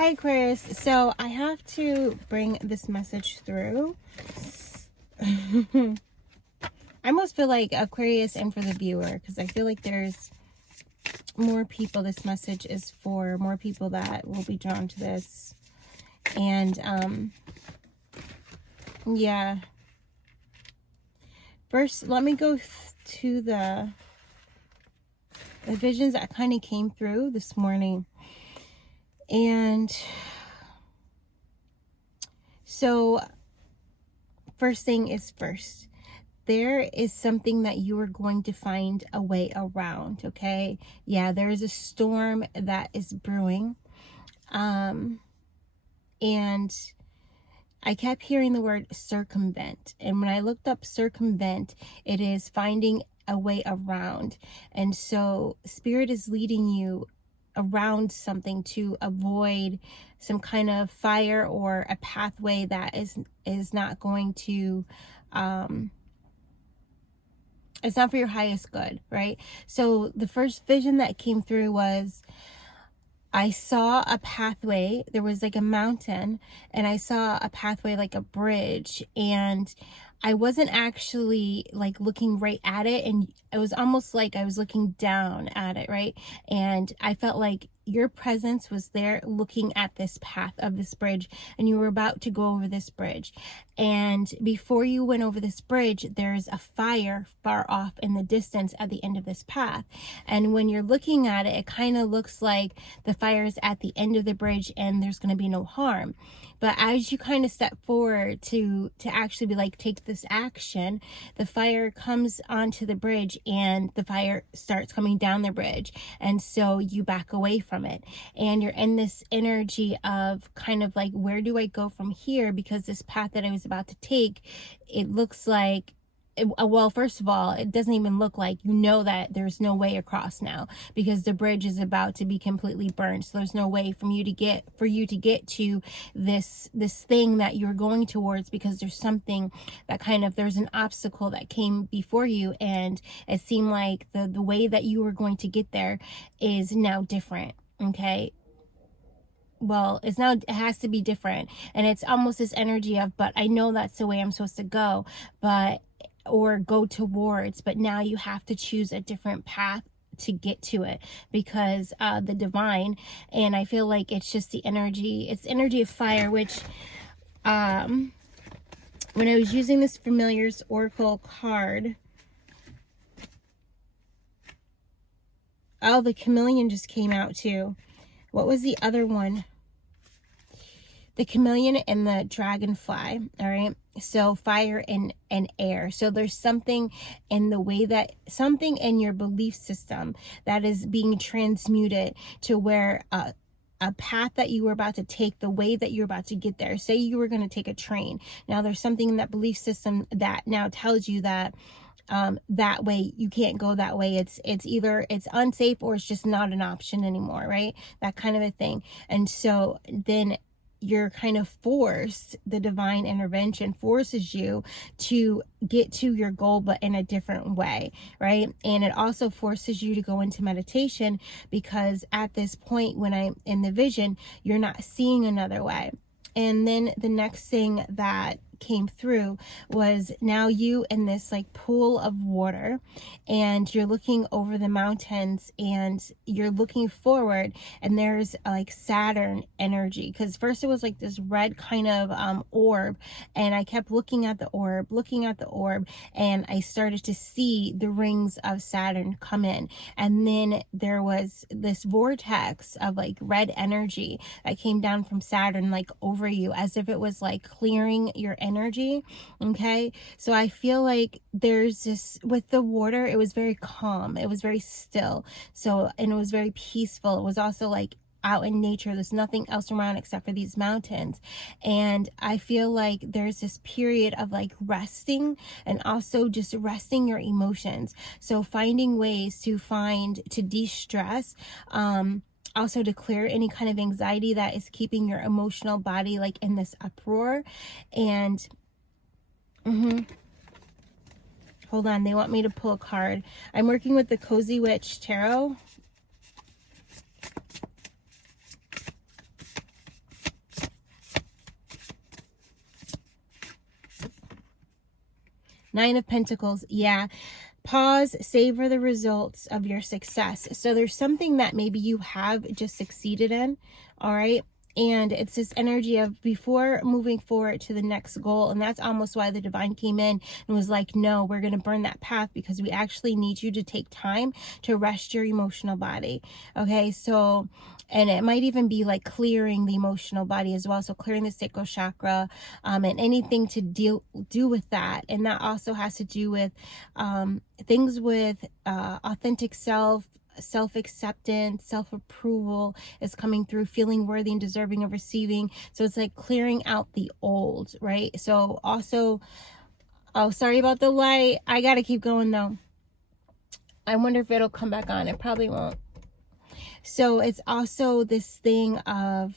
Hi, Aquarius. So I have to bring this message through. I almost feel like Aquarius and for the viewer, because I feel like there's more people this message is for, more people that will be drawn to this. And yeah. First, let me go to the visions that kind of came through this morning. And so first thing is first, there is something that you are going to find a way around. Okay, yeah, there is a storm that is brewing, and I kept hearing the word circumvent, and when I looked up circumvent, it is finding a way around. And so spirit is leading you around something to avoid some kind of fire or a pathway that is not going to it's not for your highest good, right? So the first vision that came through was I saw a pathway. There was like a mountain, and I saw a pathway like a bridge, and I wasn't actually like looking right at it, and it was almost like I was looking down at it, right? And I felt like your presence was there looking at this path of this bridge, and you were about to go over this bridge. And before you went over this bridge, there's a fire far off in the distance at the end of this path. And when you're looking at it, it kind of looks like the fire is at the end of the bridge and there's going to be no harm. But as you kind of step forward to actually be like, take this action, the fire comes onto the bridge and the fire starts coming down the bridge. And so you back away from it. And you're in this energy of kind of like, where do I go from here? Because this path that I was about to take, it looks like, well, first of all, it doesn't even look like, you know, that there's no way across now because the bridge is about to be completely burned. So there's no way for you to get to this thing that you're going towards, because there's something that kind of, there's an obstacle that came before you, and it seemed like the way that you were going to get there is now different. Okay, well, it has to be different, and it's almost this energy of, but I know that's the way I'm supposed to go, but or go towards, but now you have to choose a different path to get to it, because the divine, and I feel like it's just the energy, it's energy of fire, which when I was using this Familiar's Oracle card, oh, the chameleon just came out too. What was the other one? The chameleon and the dragonfly. All right, so fire and air. So there's something in the way that, something in your belief system that is being transmuted to where a path that you were about to take, the way that you're about to get there. Say you were going to take a train. Now there's something in that belief system that now tells you that that way you can't go that way. It's either it's unsafe or it's just not an option anymore, right? That kind of a thing. And so then you're kind of forced, the divine intervention forces you to get to your goal, but in a different way, right? And it also forces you to go into meditation, because at this point, when I'm in the vision, you're not seeing another way. And then the next thing that came through was now you in this like pool of water, and you're looking over the mountains, and you're looking forward, and there's like Saturn energy, because first it was like this red kind of orb, and I kept looking at the orb, and I started to see the rings of Saturn come in, and then there was this vortex of like red energy that came down from Saturn like over you, as if it was like clearing your energy. Okay, so I feel like there's this, with the water, it was very calm, it was very still, so, and it was very peaceful. It was also like out in nature, there's nothing else around except for these mountains. And I feel like there's this period of like resting, and also just resting your emotions, so finding ways to de-stress, also to clear any kind of anxiety that is keeping your emotional body like in this uproar. And hold on, they want me to pull a card. I'm working with the Cozy Witch Tarot. Nine of Pentacles. Yeah. Pause, savor the results of your success. So there's something that maybe you have just succeeded in, all right? And it's this energy of before moving forward to the next goal. And that's almost why the divine came in and was like, no, we're going to burn that path because we actually need you to take time to rest your emotional body. Okay, so, and it might even be like clearing the emotional body as well. So clearing the sacral chakra, and anything to do with that. And that also has to do with things with authentic self-acceptance, self-approval is coming through, feeling worthy and deserving of receiving. So it's like clearing out the old, right? So also, oh, sorry about the light. I got to keep going though. I wonder if it'll come back on. It probably won't. So it's also this thing of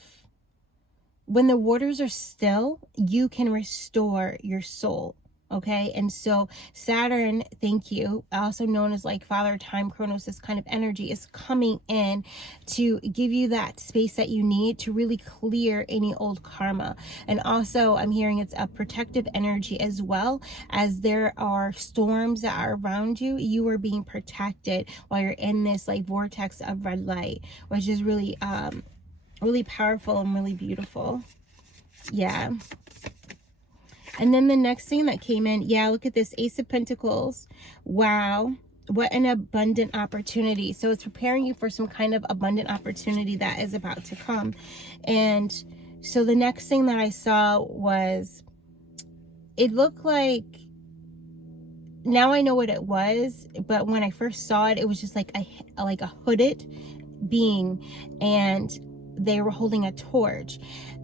when the waters are still, you can restore your soul. Okay, and so Saturn, thank you, also known as like Father Time, Chronos, this kind of energy is coming in to give you that space that you need to really clear any old karma. And also I'm hearing it's a protective energy as well, as there are storms that are around you. You are being protected while you're in this like vortex of red light, which is really really powerful and really beautiful. Yeah. And then the next thing that came in, yeah, look at this, Ace of Pentacles. Wow, what an abundant opportunity. So it's preparing you for some kind of abundant opportunity that is about to come. And so the next thing that I saw was, it looked like, now I know what it was, but when I first saw it, it was just like a hooded being, and they were holding a torch.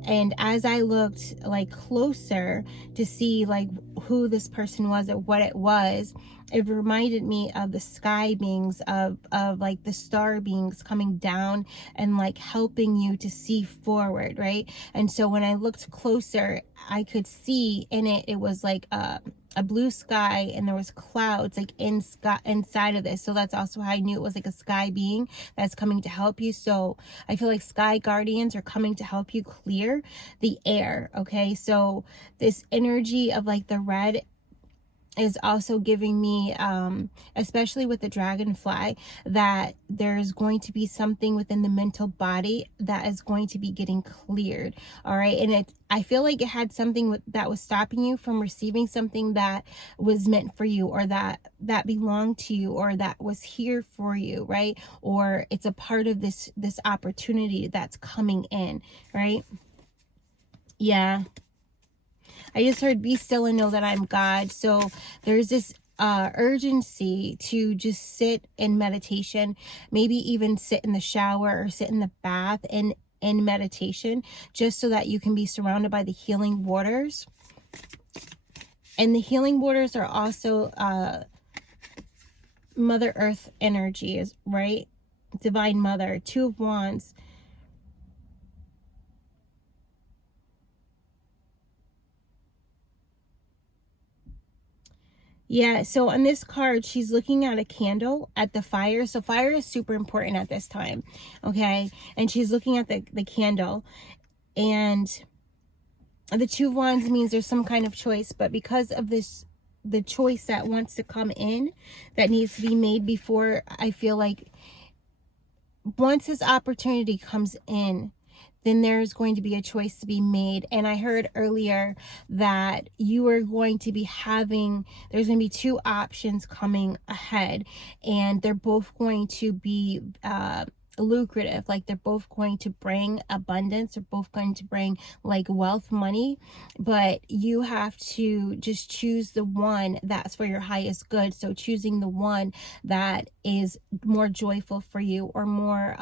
And as I looked like closer to see like who this person was or what it was, it reminded me of the sky beings, of like the star beings coming down and like helping you to see forward, right? And so when I looked closer, I could see in it, it was like a blue sky, and there was clouds like inside of this. So that's also how I knew it was like a sky being that's coming to help you. So I feel like sky guardians are coming to help you clear the air. Okay, so this energy of like the red is also giving me, especially with the dragonfly, that there's going to be something within the mental body that is going to be getting cleared. All right. And I feel like it had something that was stopping you from receiving something that was meant for you, or that belonged to you, or that was here for you, right? Or it's a part of this opportunity that's coming in, right? Yeah. I just heard, be still and know that I'm God. So there's this urgency to just sit in meditation, maybe even sit in the shower or sit in the bath and in meditation, just so that you can be surrounded by the healing waters. And the healing waters are also Mother Earth energy, right? Divine Mother, Two of Wands. Yeah, so on this card, she's looking at a candle at the fire. So fire is super important at this time, okay? And she's looking at the candle. And the Two of Wands means there's some kind of choice. But because of this, the choice that wants to come in, that needs to be made before, I feel like once this opportunity comes in, then there's going to be a choice to be made. And I heard earlier that you are going to be having, there's going to be two options coming ahead, and they're both going to be lucrative. Like they're both going to bring abundance, they're both going to bring like wealth, money, but you have to just choose the one that's for your highest good. So choosing the one that is more joyful for you, or more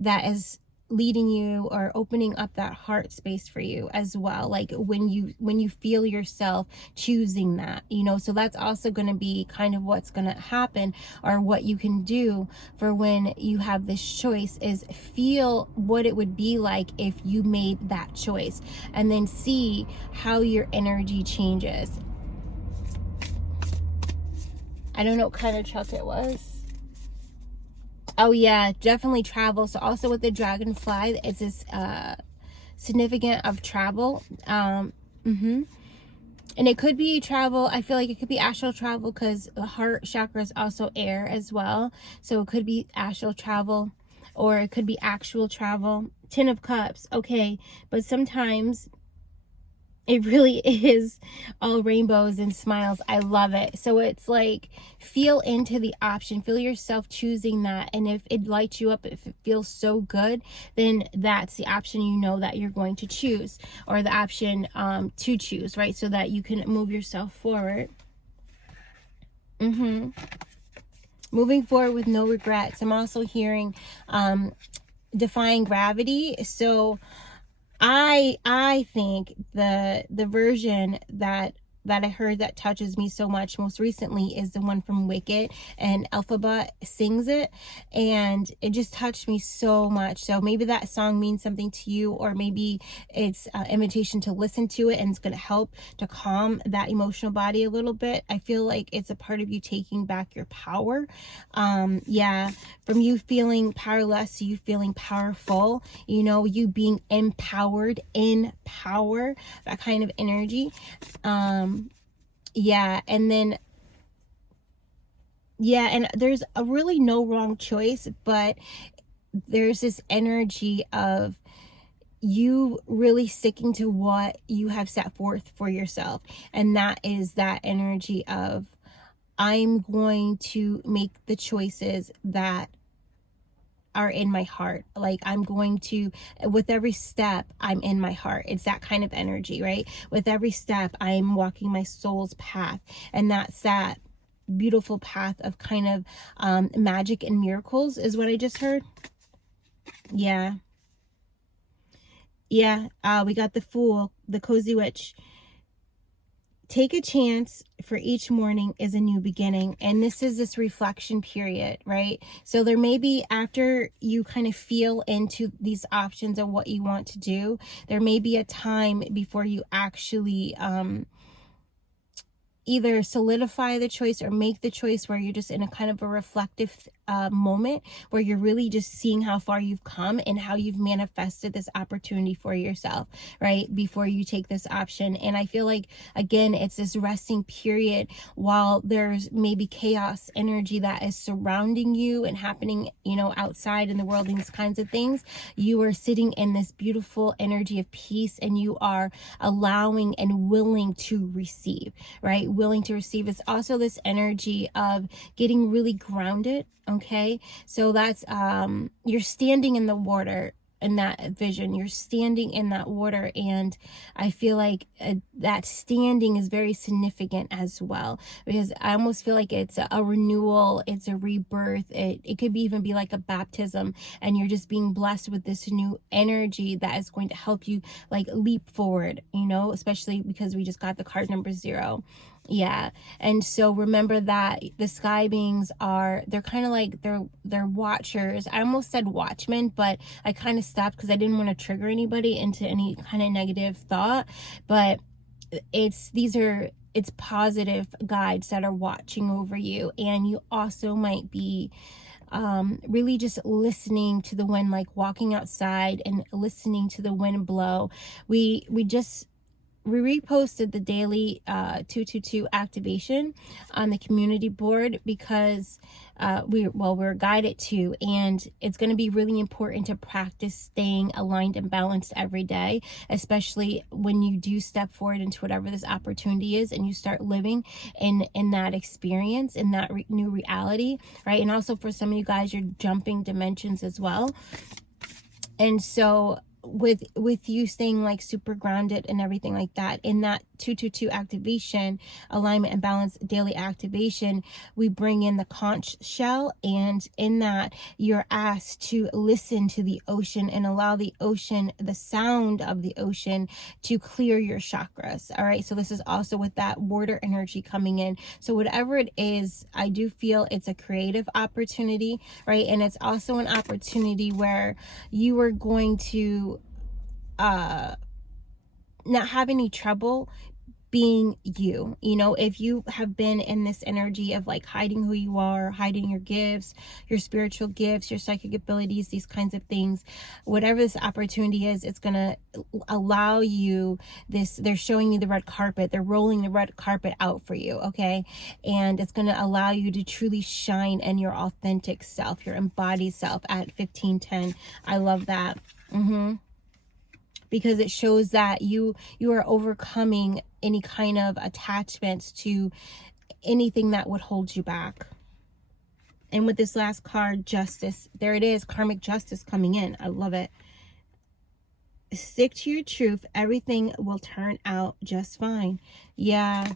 that is leading you or opening up that heart space for you as well, like when you feel yourself choosing that, you know. So that's also going to be kind of what's going to happen, or what you can do for when you have this choice, is feel what it would be like if you made that choice, and then see how your energy changes. I don't know what kind of truck it was. Oh yeah, definitely travel. So also with the dragonfly, it's this significant of travel. And it could be travel. I feel like it could be astral travel because the heart chakra is also air as well. So it could be astral travel, or it could be actual travel. Ten of Cups. Okay. But sometimes it really is all rainbows and smiles. I love it. So it's like, feel into the option, feel yourself choosing that. And if it lights you up, if it feels so good, then that's the option you know that you're going to choose, or the option to choose, right? So that you can move yourself forward. Moving forward with no regrets. I'm also hearing defying gravity. So I think the version that I heard that touches me so much most recently is the one from Wicked, and Elphaba sings it, and it just touched me so much. So maybe that song means something to you, or maybe it's an invitation to listen to it, and it's going to help to calm that emotional body a little bit. I feel like it's a part of you taking back your power. Yeah, from you feeling powerless to you feeling powerful, you know, you being empowered, in power, that kind of energy. Yeah, and then, yeah, and there's a really no wrong choice, but there's this energy of you really sticking to what you have set forth for yourself. And that is that energy of, I'm going to make the choices that are in my heart. Like, I'm going to, with every step, I'm in my heart. It's that kind of energy, right? With every step, I'm walking my soul's path. And that's that beautiful path of kind of magic and miracles is what I just heard. Yeah. Yeah. We got the Fool, the Cozy Witch. Take a chance, for each morning is a new beginning. And this is this reflection period, right? So there may be, after you kind of feel into these options of what you want to do, there may be a time before you actually either solidify the choice or make the choice, where you're just in a kind of a reflective moment, where you're really just seeing how far you've come and how you've manifested this opportunity for yourself, right? Before you take this option. And I feel like, again, it's this resting period while there's maybe chaos energy that is surrounding you and happening, you know, outside in the world, these kinds of things. You are sitting in this beautiful energy of peace, and you are allowing and willing to receive, right? Willing to receive. It's also this energy of getting really grounded. Okay, so that's you're standing in the water, in that vision. You're standing in that water, and I feel like that standing is very significant as well, because I almost feel like it's a renewal, it's a rebirth. It could be even be like a baptism, and you're just being blessed with this new energy that is going to help you like leap forward, you know, especially because we just got the card number 0. Yeah. And so remember that the sky beings are, they're kind of like, they're watchers. I almost said watchmen, but I kind of stopped because I didn't want to trigger anybody into any kind of negative thought. But it's positive guides that are watching over you. And you also might be really just listening to the wind, like walking outside and listening to the wind blow. We reposted the daily 222 activation on the community board, because we're guided to, and it's going to be really important to practice staying aligned and balanced every day, especially when you do step forward into whatever this opportunity is, and you start living in that experience, in that new reality, right? And also for some of you guys, you're jumping dimensions as well. And so with you staying like super grounded and everything like that, in that 222 activation, alignment and balance daily activation, we bring in the conch shell, and in that you're asked to listen to the ocean and allow the ocean, the sound of the ocean, to clear your chakras. All right, so this is also with that water energy coming in. So whatever it is, I do feel it's a creative opportunity, right? And it's also an opportunity where you are going to not have any trouble being you. You know, if you have been in this energy of like hiding who you are, hiding your gifts, your spiritual gifts, your psychic abilities, these kinds of things, whatever this opportunity is, it's going to allow you this. They're showing you the red carpet. They're rolling the red carpet out for you. Okay. And it's going to allow you to truly shine in your authentic self, your embodied self at 1510. I love that. Because it shows that you are overcoming any kind of attachments to anything that would hold you back. And with this last card, justice, there it is, karmic justice coming in. I love it. Stick to your truth. Everything will turn out just fine. Yeah.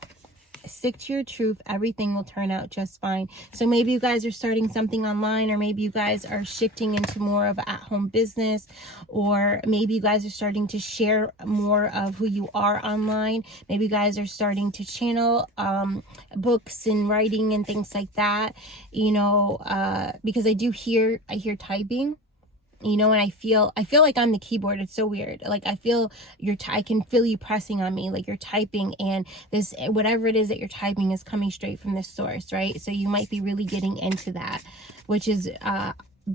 Stick to your truth. Everything will turn out just fine. So maybe you guys are starting something online, or maybe you guys are shifting into more of at-home business, or maybe you guys are starting to share more of who you are online. Maybe you guys are starting to channel books and writing and things like that, you know, because I hear typing. You know, and I feel like I'm the keyboard. It's so weird. Like I feel I can feel you pressing on me, like you're typing, and this, whatever it is that you're typing, is coming straight from this source, right? So you might be really getting into that, which is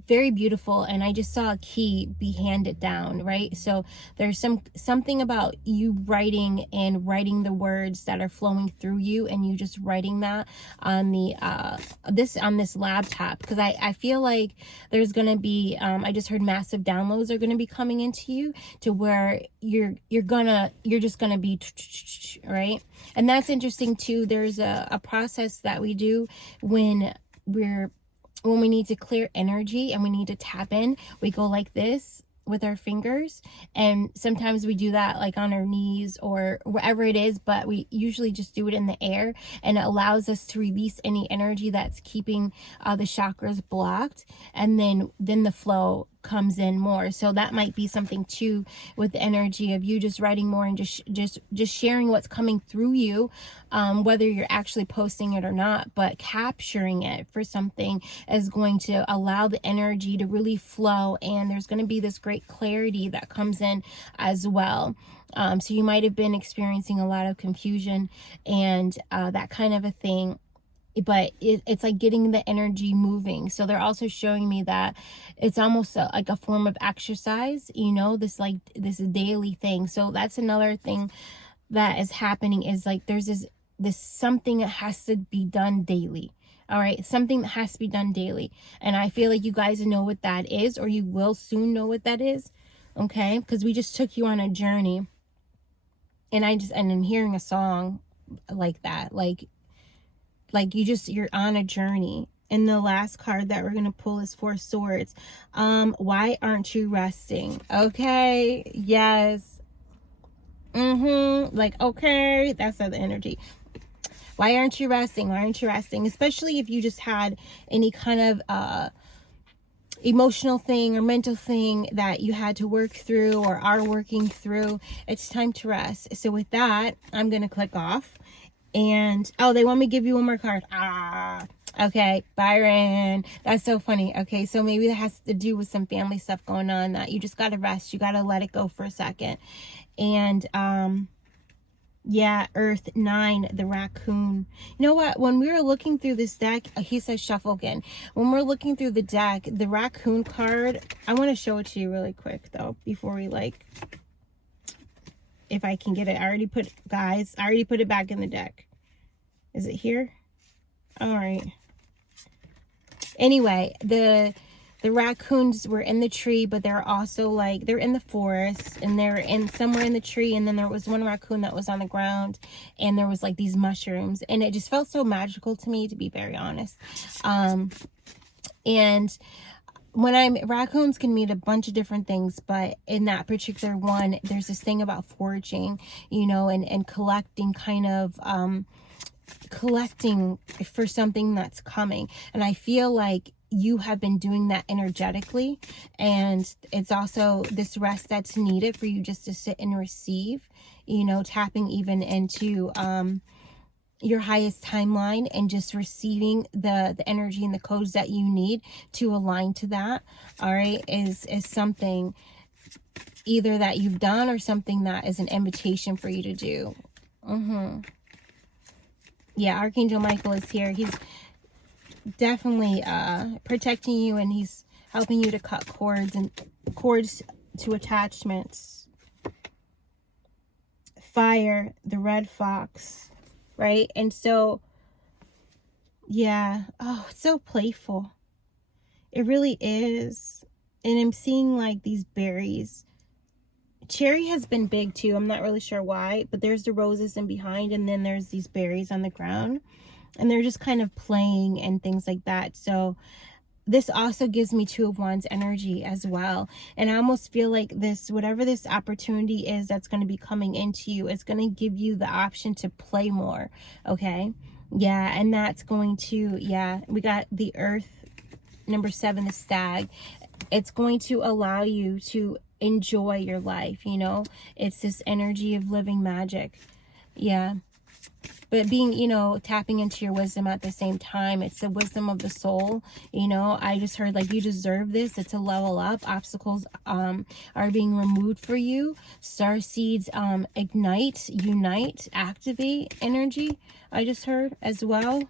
very beautiful. And I just saw a key be handed down, right? So there's something about you writing the words that are flowing through you, and you just writing that on the this laptop, because I feel like there's gonna be I just heard massive downloads are gonna be coming into you, to where you're just gonna be right. And that's interesting too. There's a process that we do when we need to clear energy and we need to tap in. We go like this with our fingers, and sometimes we do that like on our knees or wherever it is, but we usually just do it in the air, and it allows us to release any energy that's keeping the chakras blocked, and then the flow comes in more. So that might be something too, with the energy of you just writing more and just sharing what's coming through you, whether you're actually posting it or not, but capturing it for something is going to allow the energy to really flow, and there's going to be this great clarity that comes in as well. So you might have been experiencing a lot of confusion and that kind of a thing, but it's like getting the energy moving. So they're also showing me that it's almost like a form of exercise, you know, this daily thing. So that's another thing that is happening, is like there's this something that has to be done daily. All right, something that has to be done daily. And I feel like you guys know what that is, or you will soon know what that is. Okay, because we just took you on a journey, and I'm hearing a song like that, like you're on a journey. And the last card that we're going to pull is Four Swords. Why aren't you resting? Okay. Yes. Like, okay. That's the energy. Why aren't you resting? Why aren't you resting? Especially if you just had any kind of emotional thing or mental thing that you had to work through or are working through. It's time to rest. So with that, I'm going to click off. And, oh, they want me to give you one more card. Okay, Byron. That's so funny. Okay, so maybe that has to do with some family stuff going on, that you just got to rest. You got to let it go for a second. And, yeah, Earth 9, the raccoon. You know what? When we were looking through this deck, he says shuffle again. When we're looking through the deck, the raccoon card, I want to show it to you really quick, though, before we, like, if I can get it. I already put it back in the deck. Is it here? All right. Anyway, the raccoons were in the tree, but they're also like, they're in the forest, and they're in somewhere in the tree, and then there was one raccoon that was on the ground, and there was like these mushrooms, and it just felt so magical to me, to be very honest. And raccoons can mean a bunch of different things, but in that particular one, there's this thing about foraging, you know, and collecting, kind of collecting for something that's coming. And I feel like you have been doing that energetically, and it's also this rest that's needed for you just to sit and receive, you know, tapping even into your highest timeline, and just receiving the energy and the codes that you need to align to that. All right, is something either that you've done or something that is an invitation for you to do. Yeah, Archangel Michael is here. He's definitely protecting you, and he's helping you to cut cords to attachments. Fire, the red fox, right? And so, yeah. Oh, it's so playful. It really is. And I'm seeing like these berries. Cherry has been big too. I'm not really sure why, but there's the roses in behind, and then there's these berries on the ground, and they're just kind of playing and things like that. So this also gives me Two of Wands energy as well. And I almost feel like this, whatever this opportunity is that's going to be coming into you, it's going to give you the option to play more. Okay. Yeah. And that's going to, yeah, we got the Earth, number 7, the Stag. It's going to allow you to enjoy your life, you know. It's this energy of living magic. Yeah. But being, you know, tapping into your wisdom at the same time. It's the wisdom of the soul. You know, I just heard like you deserve this. It's a level up. Obstacles are being removed for you. Star seeds ignite, unite, activate energy. I just heard as well.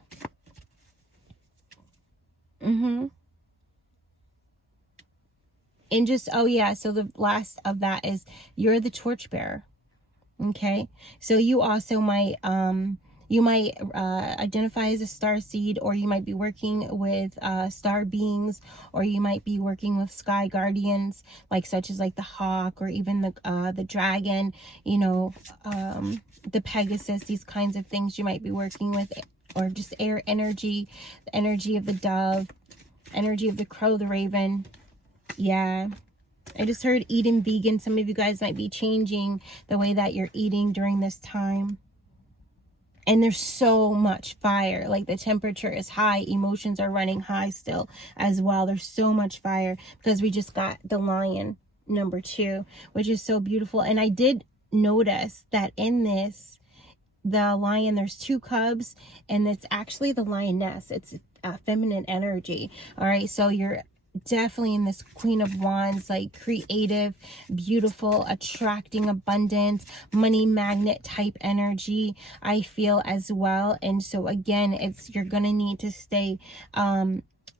And just, oh yeah, so the last of that is you're the torchbearer. Okay, so you also might identify as a star seed, or you might be working with star beings, or you might be working with sky guardians, like such as like the hawk, or even the dragon, you know, the Pegasus, these kinds of things you might be working with, or just air energy, the energy of the dove, energy of the crow, the raven. Yeah. I just heard eating vegan. Some of you guys might be changing the way that you're eating during this time. And there's so much fire. Like the temperature is high. Emotions are running high still as well. There's so much fire because we just got the Lion, number 2, which is so beautiful. And I did notice that in this, the lion, there's 2 cubs, and it's actually the lioness. It's feminine energy. All right, so you're definitely in this Queen of Wands, like creative, beautiful, attracting abundance, money magnet type energy, I feel as well. And so again, you're gonna need to stay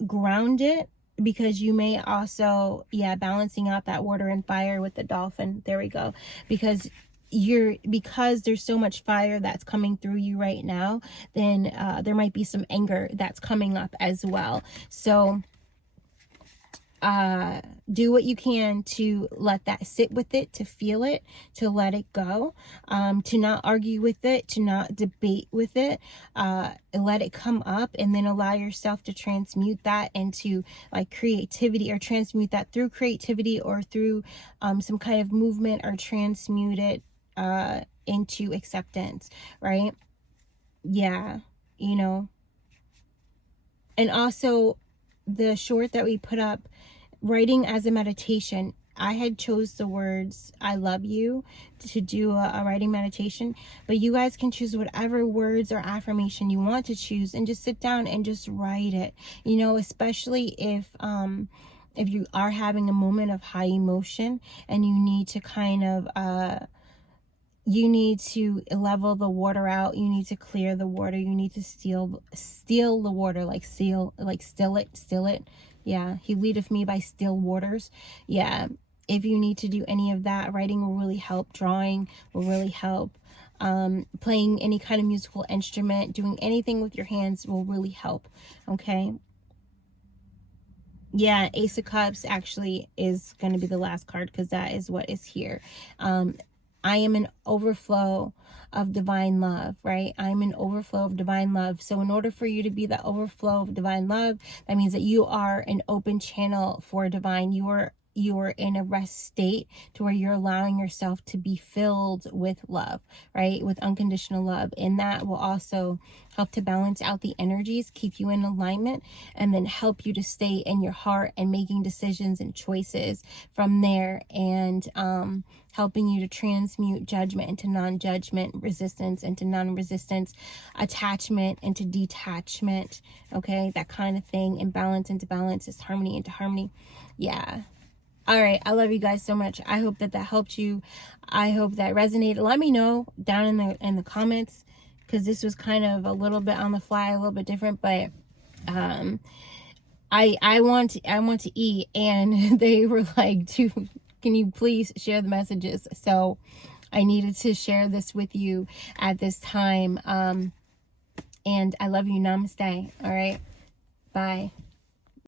grounded, because you may also, yeah, balancing out that water and fire with the dolphin. There we go. Because there's so much fire that's coming through you right now, then there might be some anger that's coming up as well. So do what you can to let that sit with it, to feel it, to let it go, to not argue with it, to not debate with it, let it come up, and then allow yourself to transmute that into like creativity, or transmute that through creativity, or through some kind of movement, or transmute it into acceptance, right? Yeah, you know. And also the short that we put up, writing as a meditation, I had chose the words I love you to do a writing meditation, but you guys can choose whatever words or affirmation you want to choose, and just sit down and just write it, you know, especially if you are having a moment of high emotion and you need to kind of you need to level the water out, you need to clear the water, you need to steal the water, like still it. Yeah, he leadeth me by still waters. Yeah, if you need to do any of that, writing will really help. Drawing will really help. Playing any kind of musical instrument, doing anything with your hands will really help. Okay. Yeah, Ace of Cups actually is going to be the last card, because that is what is here. I am an overflow of divine love, right? I'm an overflow of divine love. So in order for you to be the overflow of divine love, that means that you are an open channel for divine. You are in a rest state to where you're allowing yourself to be filled with love, right? With unconditional love. And that will also help to balance out the energies, keep you in alignment, and then help you to stay in your heart and making decisions and choices from there, and helping you to transmute judgment into non-judgment, resistance into non-resistance, attachment into detachment, okay? That kind of thing. And balance into balance is harmony into harmony. Yeah. All right, I love you guys so much. I hope that helped you. I hope that resonated. Let me know down in the comments, because this was kind of a little bit on the fly, a little bit different, but I want to eat, and they were like, can you please share the messages? So I needed to share this with you at this time. And I love you. Namaste. All right. Bye.